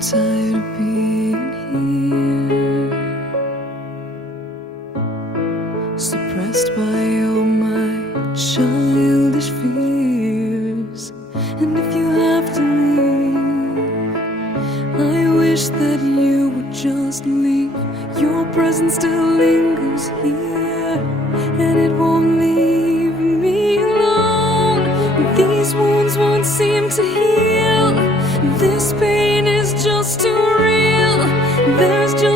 tired of being here, suppressed by all my childish fears. And if you have to leave, I wish that you would just leave. Your presence still lingers here, and it won't leave me alone. These wounds won't seem to heal. This pain is just too real. There's just